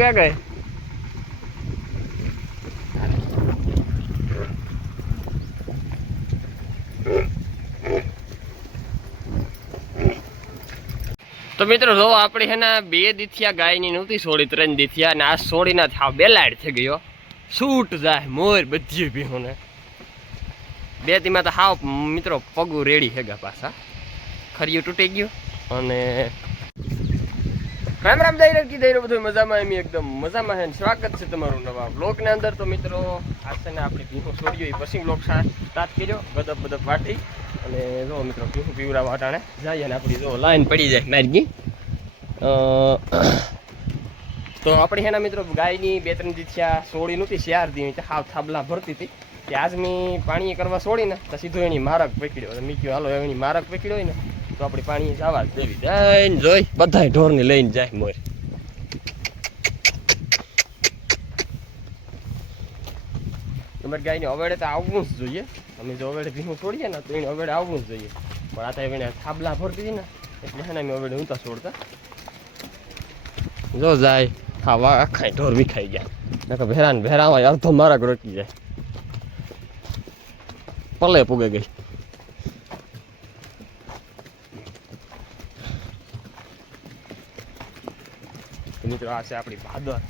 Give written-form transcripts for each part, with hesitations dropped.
ક્યાં ગઈ? તો મિત્રો જો આપણી હે ને 2 દીથિયા ગાયની નહોતી સોળી 3 દીથિયા અને આ સોળીના થાવ બેલાડ થઈ ગયો. શૂટ જાય મોર બધી ભીહોને 2 દીમાં તો હાવ મિત્રો પગું રેડી હેગા પાછા. ખરીયું તૂટી ગયું અને રામ રામ દઈ રહ્યો કીધું બધું મજામાં એમ એકદમ મજામાં હે. સ્વાગત છે તમારું નવા બ્લોગની અંદર. તો મિત્રો આજ છે ને આપણે ભીહું છોડ્યું એ પછી બ્લોગ સ્ટાર્ટ કર્યો ગદપ બદપ વાટી અને જો મિત્રો ભીહું પીવડા વાટાણે જાય અને આપણી જો લાઈન પડી જાય મારી તો આપણી હેના મિત્રો ગાયની 2-3 દીથિયા સોળી નહોતી 4 દી હાવ થાબલા ભરતી હતી કે આજ મેં પાણી કરવા સોડી ને તો સીધો એની મારક પકડ્યો. મેં કહ્યું હાલો એની મારક પકડ્યો હોય ને તો આપણી પાણી જવા જ દેવી જઈને જોઈ બધા ઢોરને લઈને જાય મોર. તમારી ગાયને અવેડે તો આવવું જ જોઈએ. અમે જો અવેડે ભીનું છોડીએ ને તો એને અવેડે આવવું જ જોઈએ. પણ આ તો એને થાબલા ભરતી હતી ને એટલે હે ને અમે અવેડે ઊંતા છોડતા. જો જાય ખાવા આખા ઢોર વિખાઈ જાય ભેરાને ભેરામાં અડધો મારક રોકી જાય પલે પૂગે ગઈ. મિત્રો આ છે આપણી ભાદર.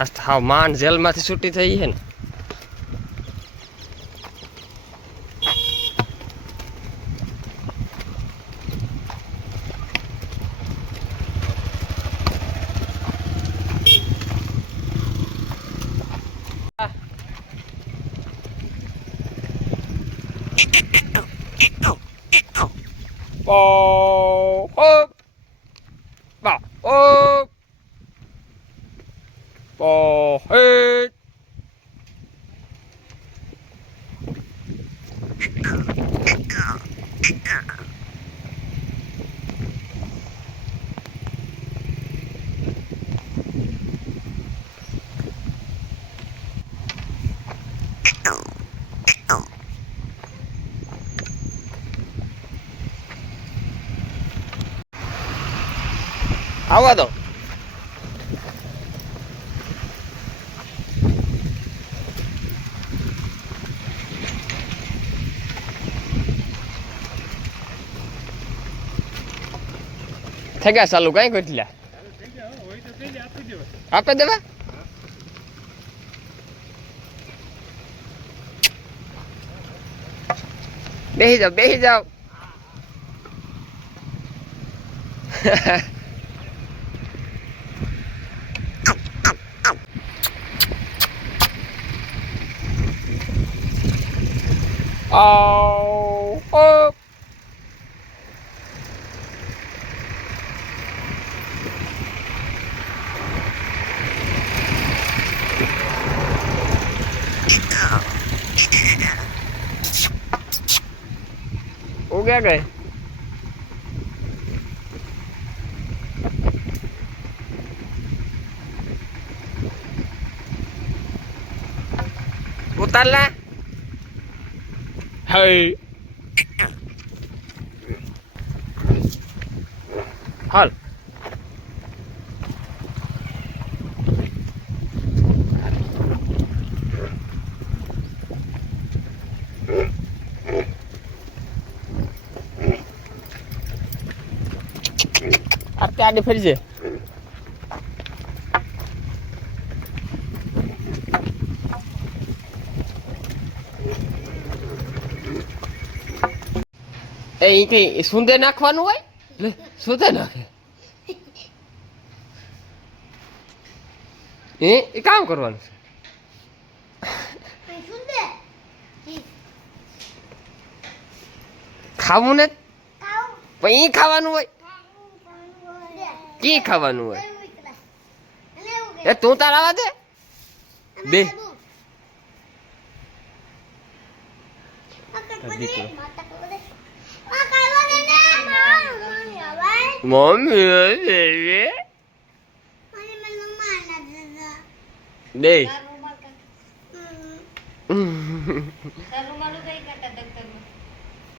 આ હાવ માંડ જેલમાંથી છૂટી થઈ છે ને. આવા દો થઈ ગયા ચાલુ કઈ કેટલા આપે દેવા બેસી જાઓ क्या गए उतार ला है हाल आगे फिर से सुंदे नाखवानुं होय ले सुंदे नाखे ए काम करवानुं छे खावुं ने पई खावानुं होय की खावानुं होय ए तू तार आवा दे बे દીકરો મમ્મી દે